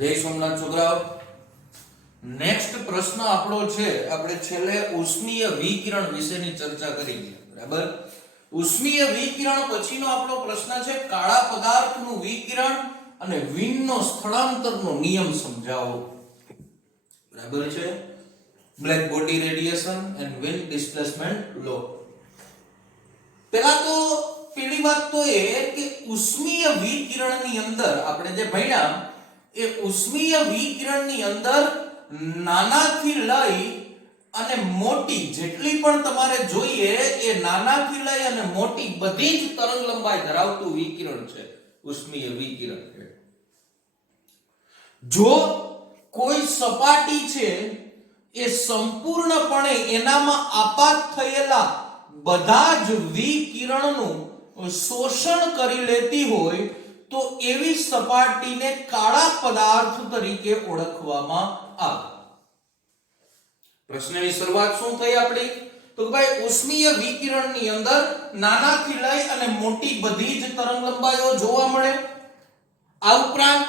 જય સોમનાથ છોકરાઓ, નેક્સ્ટ પ્રશ્ન આપણો છે, આપણે છેલ્લે ઉષ્મીય વિકિરણ વિશેની ચર્ચા કરી છે, બરાબર. ઉષ્મીય વિકિરણ પછીનો આપણો પ્રશ્ન છે કાળા પદાર્થનું વિકિરણ અને વિનનો સ્થળાંતરનો નિયમ સમજાવો, બરાબર છે. Black body radiation and Wien displacement law. પહેલા તો પહેલી વાત તો એ કે ઉષ્મીય વિકિરણની અંદર આપણે જે ભણ્યા એ ઉષ્મીય વિકિરણની અંદર નાનાથી લઈ અને મોટી જેટલી પણ તમારે જોઈએ એ નાનાથી લઈ અને મોટી બધી જ તરંગ લંબાઈ ધરાવતું વિકિરણ છે ઉષ્મીય વિકિરણ. જો કોઈ સપાટી છે એ સંપૂર્ણપણે એનામાં આપાત થયેલા બધા જ વિકિરણનું શોષણ કરી લેતી હોય તો એવી સપાટીને કાળા પદાર્થ તરીકે ઓળખવામાં આવે. પ્રશ્નની શરૂઆત શું થઈ આપણી? તો ભાઈ ઉષ્મીય વિકિરણની અંદર નાનાથી લઈ અને મોટી બધી જ તરંગ લંબાઈઓ જોવા મળે. આ ઉપરાંત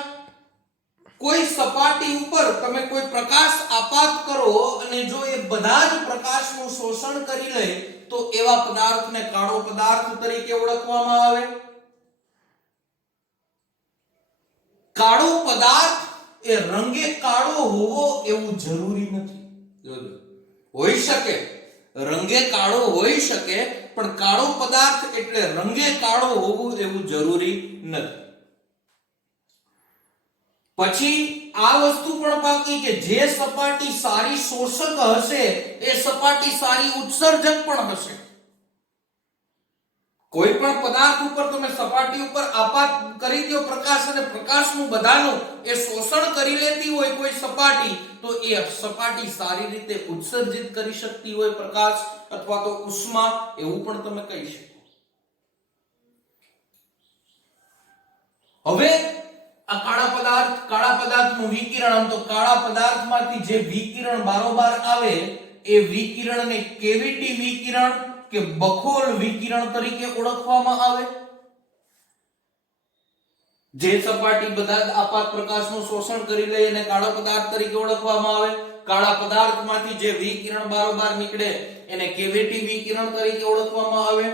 કોઈ સપાટી ઉપર તમે કોઈ પ્રકાશ આપાત કરો અને જો એ બધા જ પ્રકાશનું શોષણ કરી લે તો એવા પદાર્થને કાળો પદાર્થ તરીકે ઓળખવામાં આવે. કાળો પદાર્થ એ રંગે કાળો હોવો એવું જરૂરી નથી. જોજો, હોઈ શકે રંગે કાળો હોઈ શકે પણ કાળો પદાર્થ એટલે રંગે કાળો હોવું એવું જરૂરી નથી. પછી આ વસ્તુ પણ બાકી કે જે સપાટી સારી શોષક હશે એ સપાટી સારી ઉત્સર્જક પણ હશે. કોઈ પણ પદાર્થ ઉપર તમે સપાટી ઉપર આપાત કરી દો પ્રકાશ અને પ્રકાશનું બધાનું એ શોષણ કરી લેતી હોય કોઈ સપાટી તો એ સપાટી સારી રીતે ઉત્સર્જિત કરી શકતી હોય પ્રકાશ અથવા તો ઉષ્મા એવું પણ તમે કહી શકો. હવે આ કાળા પદાર્થનું વિકિરણ, તો કાળા પદાર્થમાંથી જે વિકિરણ બારોબાર આવે એ વિકિરણને કેવિટી વિકિરણ કે બખોલ વિકિરણ તરીકે ઓળખવામાં આવે. જે સપાટી બધા આપાત પ્રકાશનું શોષણ કરી લે એને કાળા પદાર્થ તરીકે ઓળખવામાં આવે. કાળા પદાર્થમાંથી જે વિકિરણ બારોબાર નીકળે એને કેવિટી વિકિરણ તરીકે ઓળખવામાં આવે.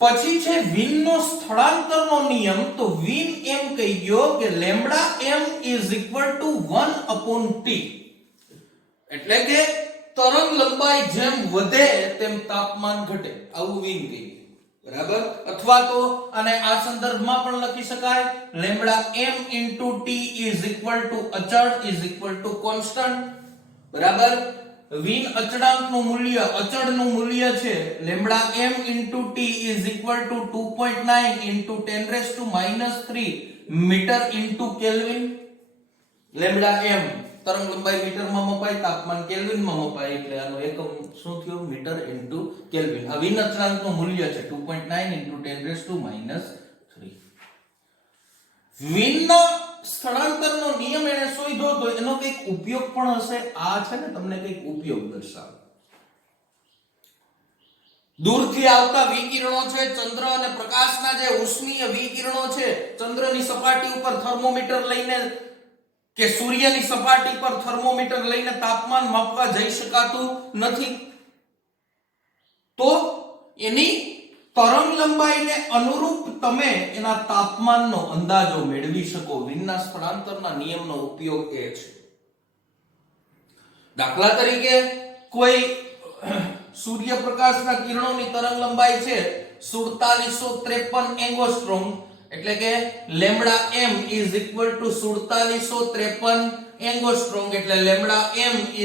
પછી છે વિનનો સ્થળાંતરનો નિયમ. તો વિન એમ કહી ગયો કે લેમ્બડા m = 1/t, એટલે કે તરંગ લંબાઈ જેમ વધે તેમ તાપમાન ઘટે, આવું વિન કહી ગયું, બરાબર. અથવા તો આને આ સંદર્ભમાં પણ લખી શકાય લેમ્બડા m * t = અચળ કોન્સ્ટન્ટ, બરાબર. વિન અચળાંકનું મૂલ્ય, અચળનું મૂલ્ય છે lambda m * t = 2.9 × 10⁻³ metre * kelvin. Lambda m તરંગ લંબાઈ મીટરમાં મપાય, તાપમાન કેલ્વિનમાં મપાય, એટલે આનો એકમ શું થયો? Metre * kelvin. આ વિન અચળાંકનું મૂલ્ય છે 2.9 × 10⁻³ વિનના સ્થળાંતરનો નિયમ એને શોધ્યો તો એનો કઈક ઉપયોગ પણ હશે. આ છે ને તમને કઈક ઉપયોગ દર્શાવે. દૂરથી આવતા વિકિરણો છે, ચંદ્ર અને પ્રકાશના જે ઉષ્મીય વિકિરણો છે, ચંદ્રની સપાટી ઉપર થર્મોમીટર લઈને કે સૂર્યની સપાટી પર થર્મોમીટર લઈને તાપમાન માપવા જઈ શકાતું નથી. તો એની તરંગ લંબાઈને અનુરૂપ તમે એના તાપમાનનો અંદાજો મેળવી શકો. વિનના સ્થળાંતરના નિયમનો ઉપયોગ એ છે. દાખલા તરીકે કોઈ સૂર્યપ્રકાશના કિરણોની તરંગ લંબાઈ છે 4753 એંગસ્ટ્રોમ, એટલે કે લેમ્બડા m = 4753 એંગસ્ટ્રોમ, એટલે લેમ્બડા m =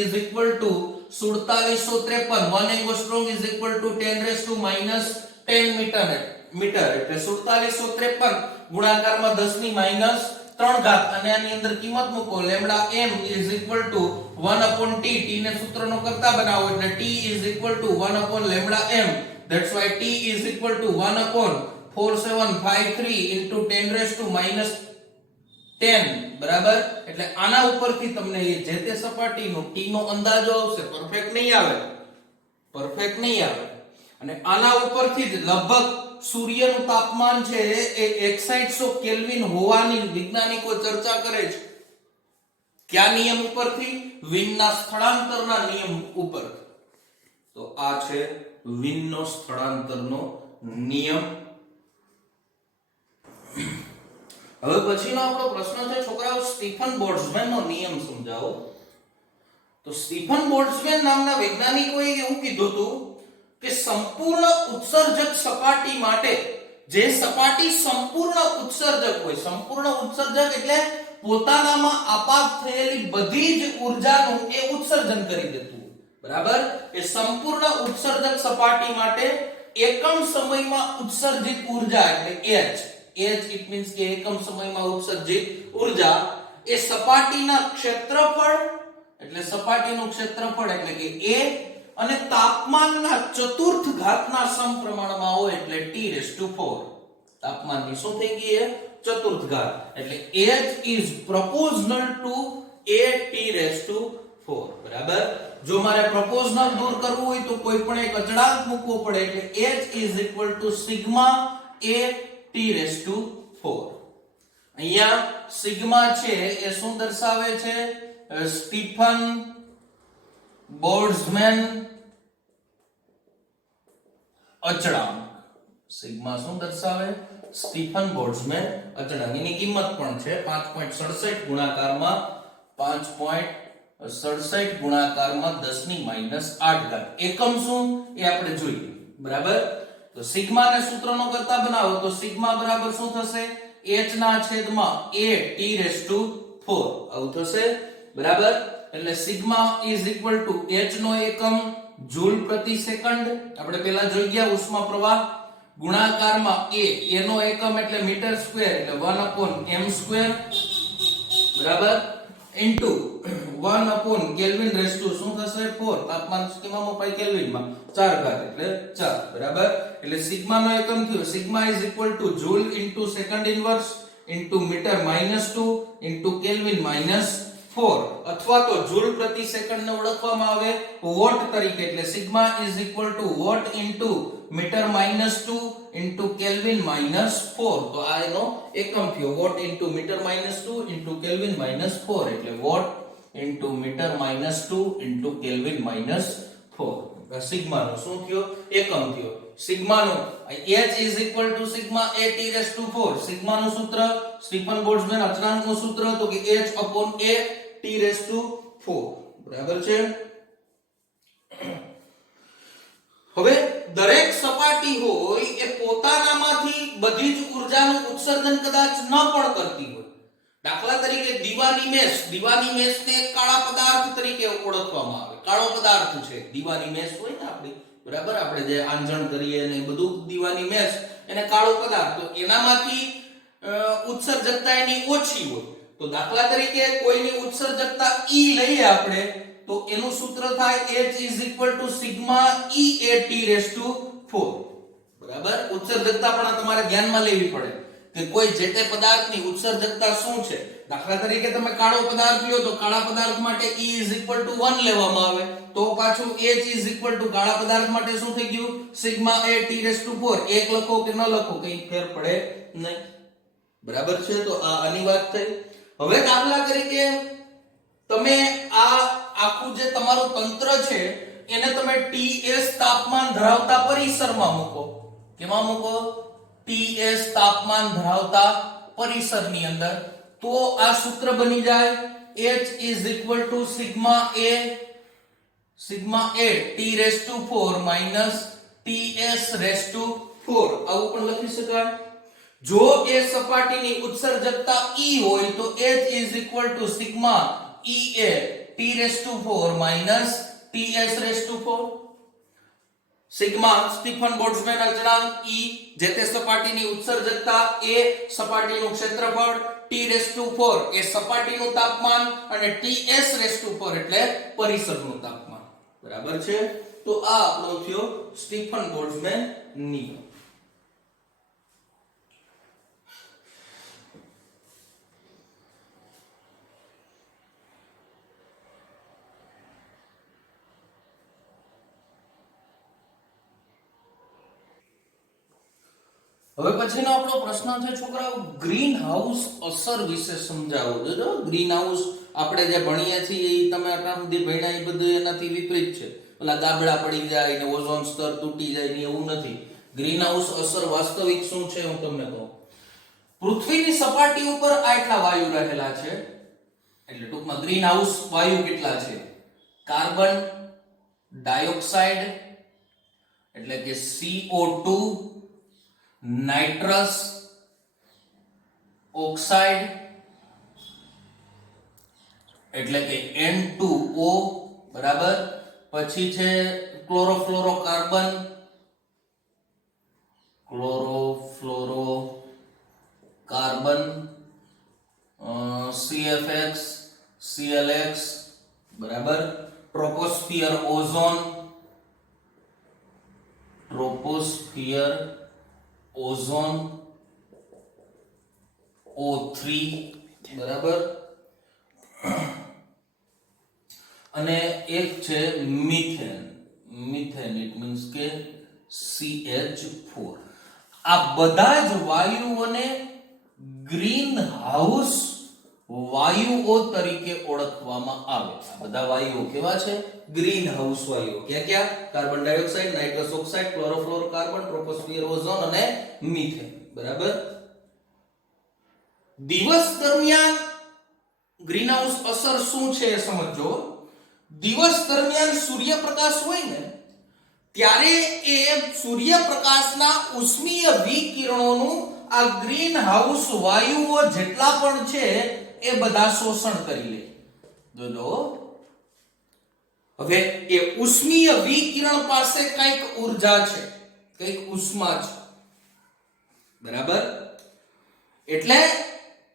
4753 1 એંગસ્ટ્રોમ = 10⁻10 મીટર, એટલે 4753 ગુણાકારમાં 10⁻³ અને આની અંદર કિંમત મૂકો. લેમ્બડા m = 1/t, t ને સૂત્રનો કરતા બનાવો એટલે t = 1/λm. That's why t = 1/4753 × 10⁻10, બરાબર. એટલે આના ઉપરથી તમને જે તે સપાટીનો t નો અંદાજો આવશે. પરફેક્ટ નહીં આવે. અને આના ઉપરથી જ લગભગ સૂર્યનું તાપમાન છે એ 6100 કેલ્વિન હોવાની વૈજ્ઞાનિકો ચર્ચા કરે છે. કયા નિયમ ઉપરથી? વિનના સ્થળાંતરના નિયમ ઉપર. તો આ છે વિનનો સ્થળાંતરનો નિયમ. હવે પછીનો આપણો પ્રશ્ન છે છોકરાઓ, સ્ટીફન બોલ્ટ્ઝમેનનો નિયમ સમજાવો. તો સ્ટીફન બોલ્ટ્ઝમેન નામના વૈજ્ઞાનિકોએ એવું કીધું હતું કે સંપૂર્ણ ઉત્સર્જક સપાટી માટે, જે સપાટી સંપૂર્ણ ઉત્સર્જક હોય, સંપૂર્ણ ઉત્સર્જક એટલે પોતાનામાં આપાત થયેલી બધી જ ઊર્જાનું એ ઉત્સર્જન કરી દેતું, બરાબર? એ સંપૂર્ણ ઉત્સર્જક સપાટી માટે એકમ સમયમાં ઉત્સર્જિત ઊર્જા એટલે h it means કે એકમ સમયમાં ઉત્સર્જિત ઊર્જા એ સપાટીના ક્ષેત્રફળ એટલે સપાટીનું ક્ષેત્રફળ એટલે કે a અને તાપમાનના ચતુર્થ ઘાતના સમપ્રમાણમાં હોય એટલે T4. તાપમાનની શું થઈ ગઈ છે? ચતુર્થ ઘાત. એટલે h is proportional to a બરાબર? જો મારે પ્રોપોર્શનલ દૂર કરવું હોય તો કોઈ પણ એક અચળાંક મૂકવો પડે એટલે h is equal to sigma a T4. અહીંયા સિગ્મા છે એ શું દર્શાવે છે? સ્ટીફન બોલ્ટ્ઝમેન અચળાંક. સિગ્મા શું દર્શાવે? સ્ટીફન બોલ્ટ્ઝમેન અચળાંક. એની કિંમત પણ છે 5.67 ગુણાકારમાં 5.67 ગુણાકારમાં 10⁻⁸. એકમ શું એ આપણે જોઈએ, બરાબર? તો સિગ્મા ને સૂત્રનો કરતા બનાવો તો સિગ્મા બરાબર શું થશે? h ના છેદમાં a T4 આવું થશે, બરાબર? એટલે sigma is equal two h નો એકમ જૂલ પ્રતિ સેકન્ડ, આપણે પહેલા જોઈ ગયા ઉષ્મા પ્રવાહ, ગુણાકારમાં a નો એકમ એટલે મીટર સ્ક્વેર એટલે 1/m², બરાબર? ઇન્ટુ 1/કેલ્વિન રેસ ટુ શું થશે? 4. તાપમાન સ્કીમામાં પાઈ કેલ્વિનમાં 4 ઘાત એટલે 4, બરાબર? એટલે સિગ્મા નો એકમ થયો sigma is equal to joule into second inverse into metre -2 into kelvin -4, અથવા તો જૂલ પ્રતિ સેકન્ડ ને ઓળખવામાં આવે વોટ તરીકે એટલે sigma is equal to watt into metre -2 into kelvin -4. તો આ એનો એકમ થયો watt into metre -2 into kelvin -4 એટલે watt into metre -2 into kelvin -4. Sigma નો શું થયો? એકમ થયો. સિગ્મા નો h is equal to sigma a T4. સિગ્મા નું સૂત્ર સ્ટીફન બોલ્ટ્ઝમેન અચળાંક નું સૂત્ર તો કે h upon a T4, બરાબર છે? હવે દરેક સપાટી હોય એ પોતાનામાંથી બધી જ ઊર્જાનું ઉત્સર્જન કદાચ ન પણ કરતી હોય. દાખલા તરીકે દીવાની મેશને કાળા પદાર્થ તરીકે ઓળખવામાં આવે. કાળો પદાર્થ છે દીવાની મેશ હોય ને આપણી, બરાબર? આપણે જે આંજણ કરીએ ને બધું દીવાની મેશ એને કાળો પદાર્થ, તો એનામાંથી ઉત્સર્જકતા એની ઓછી હોય. તો દાખલા તરીકે કોઈની ઉત્સર્જકતા E લઈએ આપણે તો એનું સૂત્ર થાય h is equal to sigma e a T4, બરાબર? ઉત્સર્જકતા પણ તમારે ધ્યાનમાં લેવી પડે કે કોઈ જે તે પદાર્થની ઉત્સર્જકતા શું છે. દાખલા તરીકે તમે કાળો પદાર્થ લ્યો તો કાળા પદાર્થ માટે E is equal to 1 લેવામાં આવે તો પાછું h is equal to કાળા પદાર્થ માટે શું થઈ ગયું? sigma a T4. એક લખો કે ન લખો કઈ ફેર પડે નહીં, બરાબર છે? તો આ આની વાત થઈ. હવે દાખલા તરીકે તમે આ આખું જે તમારું તંત્ર છે એને તમે Ts તાપમાન ધરાવતા પરિસરમાં મૂકો. કેમાં મૂકો? Ts તાપમાન ધરાવતા પરિસરની અંદર. તો આ સૂત્ર બની જાય h is equal to sigma a T4 minus Ts4. આવું પણ લખી શકાય. જો એ સપાટીની ઉત્સર્જકતા E હોય તો h is equal to sigma Ea T4 minus Ts4. Sigma Stephen Boltzmann અચળાંક, E જે તે સપાટીની ઉત્સર્જકતા, A સપાટીનું ક્ષેત્રફળ, T4 એ સપાટીનું તાપમાન અને Ts4 એટલે પરિસરનું તાપમાન, બરાબર છે? તો આ આપણો થયો સ્ટીફન બોલ્ટ્ઝમેન નિયમ. હવે પછીનો આપણો પ્રશ્ન છે છોકરાઓ, ગ્રીન હાઉસ અસર વિશે સમજાવો. જોજો, ગ્રીન હાઉસ આપણે જે ભણીએ છીએ એ તમે આટલા સુધી ભણ્યા એ બધું એનાથી વિપરીત છે. ઓલા ગાબડા પડી જાય ને ઓઝોન સ્તર તૂટી જાય ને એવું નથી. ગ્રીન હાઉસ અસર વાસ્તવિક શું છે હું તમને કહું. પૃથ્વીની સપાટી ઉપર આટલા વાયુ રહેલા છે, એટલે ટૂંકમાં ગ્રીન હાઉસ વાયુ કેટલા છે? કાર્બન ડાયોક્સાઇડ એટલે કે CO2, નાઇટ્રસ ઓક્સાઇડ એટલે કે N2O, બરાબર. પછી છે ક્લોરોફ્લોરોકાર્બન, CFX, CLX, બરાબર. ટ્રોપોસ્ફિયર ઓઝોન, O3, બરાબર. અને એક છે મિથેન, ઇટ મીન્સ કે CH4. આ બધા જ વાયુઓને ગ્રીન હાઉસ વાયુઓ તરીકે ઓળખવામાં આવે. આ બધા વાયુઓ કેવા છે? ગ્રીન હાઉસ વાયુઓ. ક્યાં ક્યાં? Carbon dioxide, nitrous oxide, chlorofluorocarbon, troposphere ozone અને મિથેન, બરાબર. દિવસ દરમિયાન ગ્રીન હાઉસ અસર શું છે એ સમજો. દિવસ દરમિયાન સૂર્યપ્રકાશ હોય ને ત્યારે એ સૂર્યપ્રકાશના ઉષ્મીય વિકિરણોનું આ ગ્રીન હાઉસ વાયુઓ જેટલા પણ છે એ બધા શોષણ કરી લે. જોજો, હવે એ ઉષ્મીય વિકિરણ પાસે કઈક ઊર્જા છે, કઈક ઉષ્મા છે, બરાબર. એટલે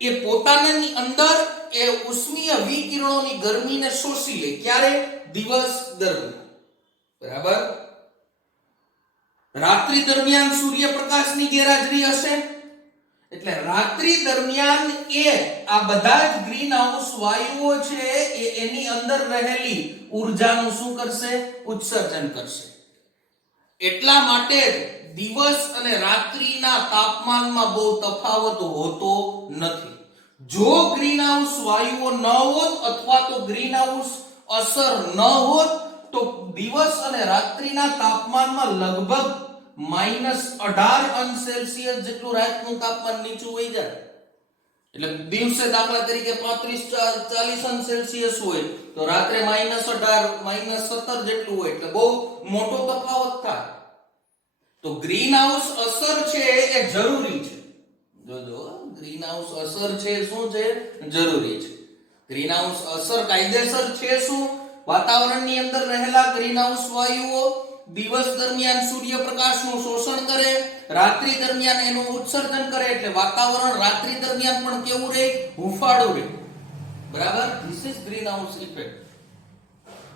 એ પોતાની અંદર એ ઉષ્મીય વિકિરણોની ગરમીને શોષી લે. ક્યારે? દિવસ દરમિયાન, બરાબર. રાત્રિ દરમિયાન સૂર્યપ્રકાશની ગેરહાજરી હશે એટલે રાત્રિ દરમિયાન એ આ બધા જ ગ્રીન હાઉસ વાયુઓ છે એ એની અંદર રહેલી ઊર્જાનું શું કરશે? ઉત્સર્જન કરશે. એટલા માટે દિવસ અને રાત્રિના તાપમાનમાં બહુ તફાવત હોતો નથી. જો ગ્રીન હાઉસ વાયુઓ ન હોત અથવા તો ગ્રીન હાઉસ અસર ન હોત તો દિવસ અને રાત્રિના તાપમાનમાં લગભગ -18°C જેટલું રાતનું તાપમાન નીચું વહી જાય. એટલે દિવસે દાખલા તરીકે 35-40°C હોય તો રાત્રે -18 -17 જેટલું હોય એટલે બહુ મોટો તફાવત થાય. તો ગ્રીન હાઉસ અસર છે એ જરૂરી છે. જોજો, ગ્રીન હાઉસ અસર છે શું છે? જરૂરી છે. ગ્રીન હાઉસ અસર કાયદેસર છે શું? વાતાવરણની અંદર રહેલા ગ્રીન હાઉસ વાયુઓ દિવસ દરમિયાન સૂર્યપ્રકાશનું શોષણ કરે, રાત્રિ દરમિયાન એનું ઉત્સર્જન કરે, એટલે વાતાવરણ રાત્રિ દરમિયાન પણ કેવું રહે? હૂંફાળું રહે, બરાબર. This is green house effect.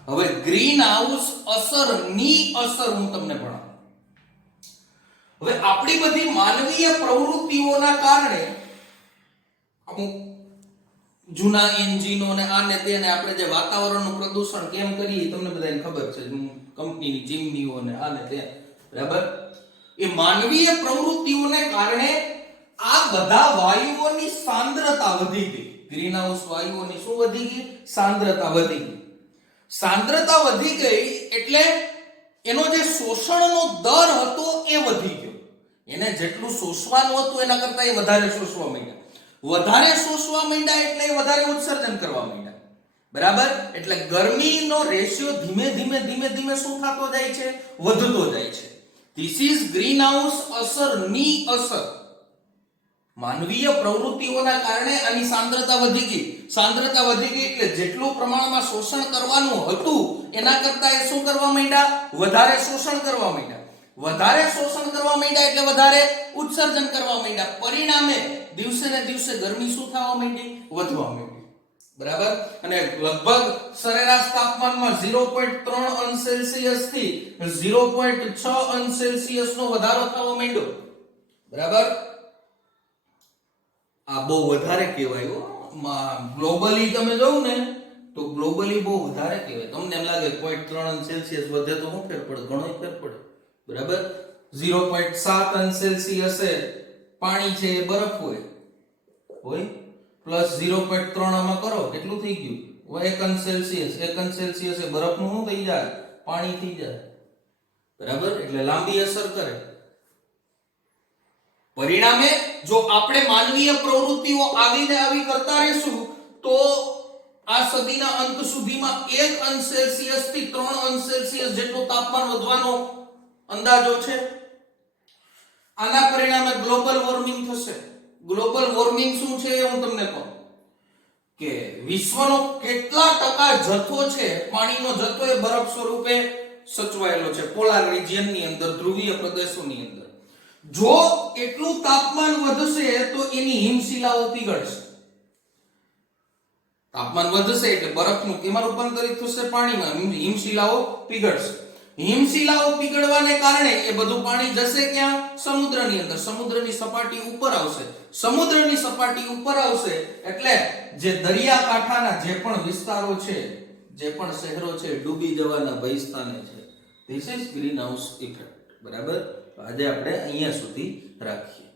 હવે ગ્રીન હાઉસ અસરની અસર હું તમને ભણાવું. હવે આપણી બધી માનવીય પ્રવૃત્તિઓના કારણે અમુક જૂના એન્જિનો ને આને તેને આપણે જે વાતાવરણનું પ્રદૂષણ કેમ કરીએ તમને બધાને ખબર છે. કંપનીની ચીમનીઓ ને આને તે, બરાબર. એ માનવીય પ્રવૃત્તિઓને કારણે આ બધા વાયુઓની સાંદ્રતા વધી ગઈ. ગ્રીન હાઉસ વાયુઓની શું વધી ગઈ? સાંદ્રતા વધી ગઈ. સાંદ્રતા વધી ગઈ એટલે એનો જે શોષણનો દર હતો એ વધી ગયો. એને જેટલું શોષવાનું હતું એના કરતા એ વધારે શોષવા માંડ્યા. વધારે શોષવા માંડ્યા એટલે વધારે ઉત્સર્જન કરવા માંડ્યા, બરાબર. એટલે ગરમીનો રેશિયો ધીમે ધીમે શું થતો જાય છે? વધતો જાય છે. ધીસ ઇઝ ગ્રીન હાઉસ અસરની અસર. માનવીય પ્રવૃત્તિઓના કારણે આની સાંદ્રતા વધી ગઈ. સાંદ્રતા વધી ગઈ એટલે જેટલું પ્રમાણમાં શોષણ કરવાનું હતું એના કરતા એ શું કરવા માંડ્યા? વધારે શોષણ કરવા માંડ્યા. વધારે શોષણ કરવા માંડ્યા એટલે વધારે ઉત્સર્જન કરવા માંડ્યા. પરિણામે દિવસે ને દિવસે ગરમી શું થવા માંડી? વધવા માંડી, બરાબર. અને લગભગ સરેરાશ તાપમાનમાં 0.3°C થી 0.6°C નો વધારો થવા માંડ્યો, બરાબર. આ બહુ વધારે કહેવાય. ગ્લોબલી તમે જોવ ને તો ગ્લોબલી બહુ વધારે કહેવાય. તમને એમ લાગે 0.3°C વધે તો શું ફેર પડે? ઘણો ફેર પડે, બરાબર. 0.7 અંશ સેલ્સિયસે પાણી છે એ બરફ હોય પ્લસ 0.3 આમાં કરો કેટલું થઈ ગયું 1 અંશ સેલ્સિયસ 1 અંશ સેલ્સિયસ એ બરફનું શું થઈ જાય પાણી થઈ જાય બરાબર એટલે લાંબી અસર કરે પરિણામે જો આપણે માનવીય પ્રવૃત્તિઓ આગળને આવી કરતા રહેશું તો આ સદીના અંત સુધીમાં 1 અંશ સેલ્સિયસ થી 3 અંશ સેલ્સિયસ જેટલું તાપમાન વધવાનો અંદાજો છે આના પરિણામે ગ્લોબલ વોર્મિંગ થશે ગ્લોબલ વોર્મિંગ શું છે હું તમને કહું કે વિશ્વનો કેટલા ટકા જથ્થો છે પાણીનો જથ્થો એ બરફ સ્વરૂપે સચવાયેલો છે પોલાર રિજિયનની અંદર ધ્રુવીય પ્રદેશોની અંદર જો એટલું તાપમાન વધશે તો એની હિમશિલાઓ પીગળશે તાપમાન વધશે એટલે બરફનું કેમાં રૂપાંતરિત થશે પાણીમાં હિમશિલાઓ પીગળશે હિમશિલાઓ પીગળવાને કારણે એ બધું પાણી જશે ક્યાં સમુદ્રની અંદર સમુદ્રની સપાટી ઉપર આવશે સમુદ્રની સપાટી ઉપર આવશે એટલે જે દરિયાકાંઠાના જે પણ વિસ્તારો છે જે પણ શહેરો છે ડૂબી જવાના ભયસ્થાને છે this is green house effect બરાબર આજે આપણે અહીંયા સુધી રાખીએ